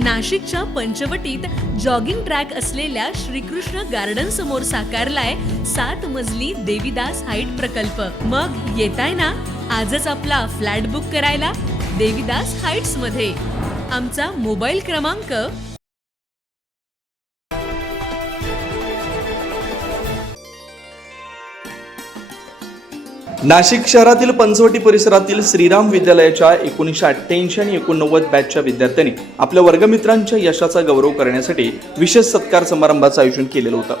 नाशिकच्या पंचवटीत jogging track असलेल्या Shrikrishna garden समोर साकारलाय 7 मजली देवीदास हाईट प्रकल्प। मग येताय ना आजच आपला फ्लॅट बुक करायला देवीदास हाईट्स मध्ये। आमचा मोबाईल क्रमांक नाशिक शहरातील पंचवटी परिसरातील श्रीराम विद्यालयाच्या 1988 आणि 89 बॅचच्या विद्यार्थ्यांनी आपल्या वर्गमित्रांच्या यशाचा गौरव करण्यासाठी विशेष सत्कार समारंभाचं आयोजन केलेलं होतं।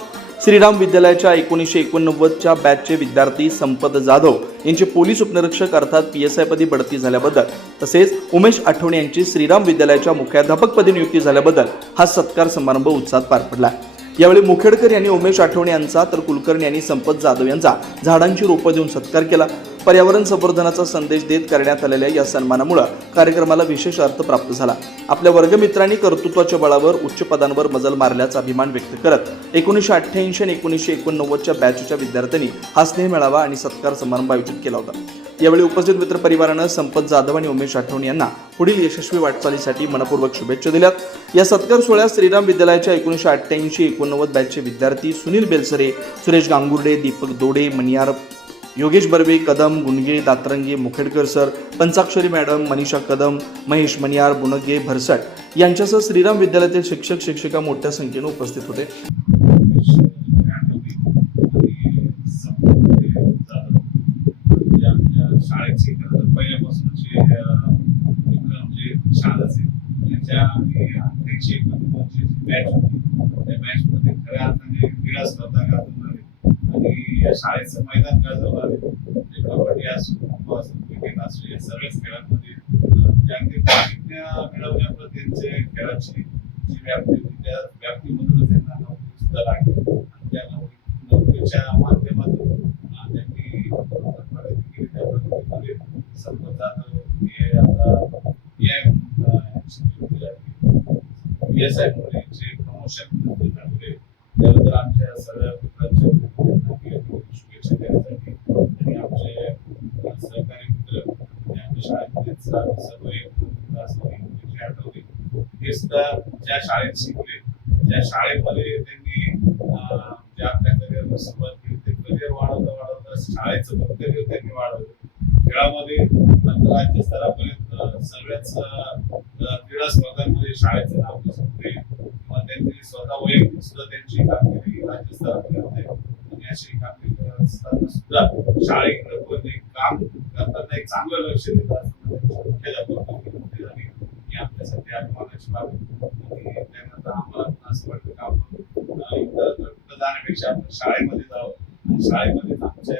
श्रीराम विद्यालयाच्या 1989च्या बॅचचे विद्यार्थी संपत जाधव यांचे पोलीस उपनिरीक्षक अर्थात PSI पदी बढती झाल्याबद्दल तसेच उमेश आठवणे यांची श्रीराम विद्यालयाच्या मुख्याध्यापक पदी नियुक्ती झाल्याबद्दल हा सत्कार समारंभ उत्साहात पार पडला। यावेळी मुखेडकर यांनी उमेश आठवणे यांचा तर कुलकर्णी यांनी संपत जाधव यांचा झाडांची रोपं देऊन सत्कार केला। पर्यावरण संवर्धनाचा संदेश देत करण्यात आलेल्या या सन्मानामुळे कार्यक्रमाला विशेष अर्थ प्राप्त झाला। आपल्या वर्गमित्रांनी कर्तृत्वाच्या बळावर उच्च पदांवर मजल मारल्याचा अभिमान व्यक्त करत 1988 आणि 1989च्या बॅचच्या विद्यार्थ्यांनी हा स्नेह मेळावा आणि सत्कार समारंभ आयोजित केला होता। यावेळी उपस्थित मित्रपरिवारानं संपत जाधव आणि उमेश आठवणे यांना पुढील यशस्वी वाटचालीसाठी मनपूर्वक शुभेच्छा दिल्यात। या सत्कार सोहळ्यात श्रीराम विद्यालयाच्या 1988-89 बॅचचे विद्यार्थी सुनील बेलसरे, सुरेश गांगुर्डे, दीपक दोडे, मनियार, योगेश बर्वे, कदम, गुंडगे, दातरंगे, मुखेडकर सर, पंचाक्षरी मॅडम, मनीषा कदम, महेश मनियार, बुनगे, भरसट यांच्यासह श्रीराम विद्यालयातील शिक्षक शिक्षिका मोठ्या संख्येने उपस्थित होते। शाळेची पहिल्यापासूनची शाळाच आहे त्याच्या 88-89ची बॅच होती। त्या बॅच मध्ये खऱ्या अर्थाने क्रीडा स्पर्धा गाजवणारे आणि या शाळेचं मैदान गाजवणारे कबड्डी असो, खो-खो असो, क्रिकेट असो या सर्वच खेळांमध्ये जागतिक प्रावीण्य मिळवण्याप्रती त्यांचे खेळाची जी व्याप्ती होती त्या व्याप्तीमधूनच त्यांना नोकरी सुद्धा लागली आणि त्या नोकरीच्या माध्यमातून त्यांनी संपत जाधव हे आता PSI चे प्रमोशन झाले त्याबद्दल आमच्या सगळ्या मित्रांच्या शुभेच्छा देण्यासाठी आणि आमचे सहकारी मित्र आमच्या शाळेतलेच सर्व आठवले हे सुद्धा ज्या शाळेत शिकले त्या शाळेमध्ये त्यांनी ज्या आपल्या करिअरला सुरुवात केली ते करिअर वाढवता शाळेचं पण करिअर त्यांनी वाढवलं। खेळामध्ये राज्य स्तरापर्यंत सर्वच क्रीडा स्पर्धांमध्ये शाळेचं नाव कसं किंवा त्यांनी स्वतः वैयक्तिक सुद्धा त्यांची कामगिरी राज्य स्तरापर्यंत आहे आणि अशी कामगिरी करत असताना सुद्धा शाळेकडे पण एक काम करताना एक चांगलं लक्ष देत असताना मुख्याध्यापक झाली ही आमच्यासाठी अभिमानाची बाब आहे। त्यानंतर आम्हाला असं वाटतं का आपण इतर जाण्यापेक्षा आपण शाळेमध्ये जावं आणि शाळेमध्ये आमच्या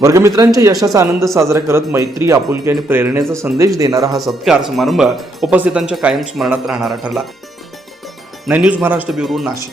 वर्गमित्रांच्या यशाचा आनंद साजरा करत मैत्री, आपुलकी आणि प्रेरणेचा संदेश देणारा हा सत्कार समारंभ उपस्थितांच्या कायम स्मरणात राहणारा ठरला। 9 न्यूज महाराष्ट्र ब्युरो, नाशिक।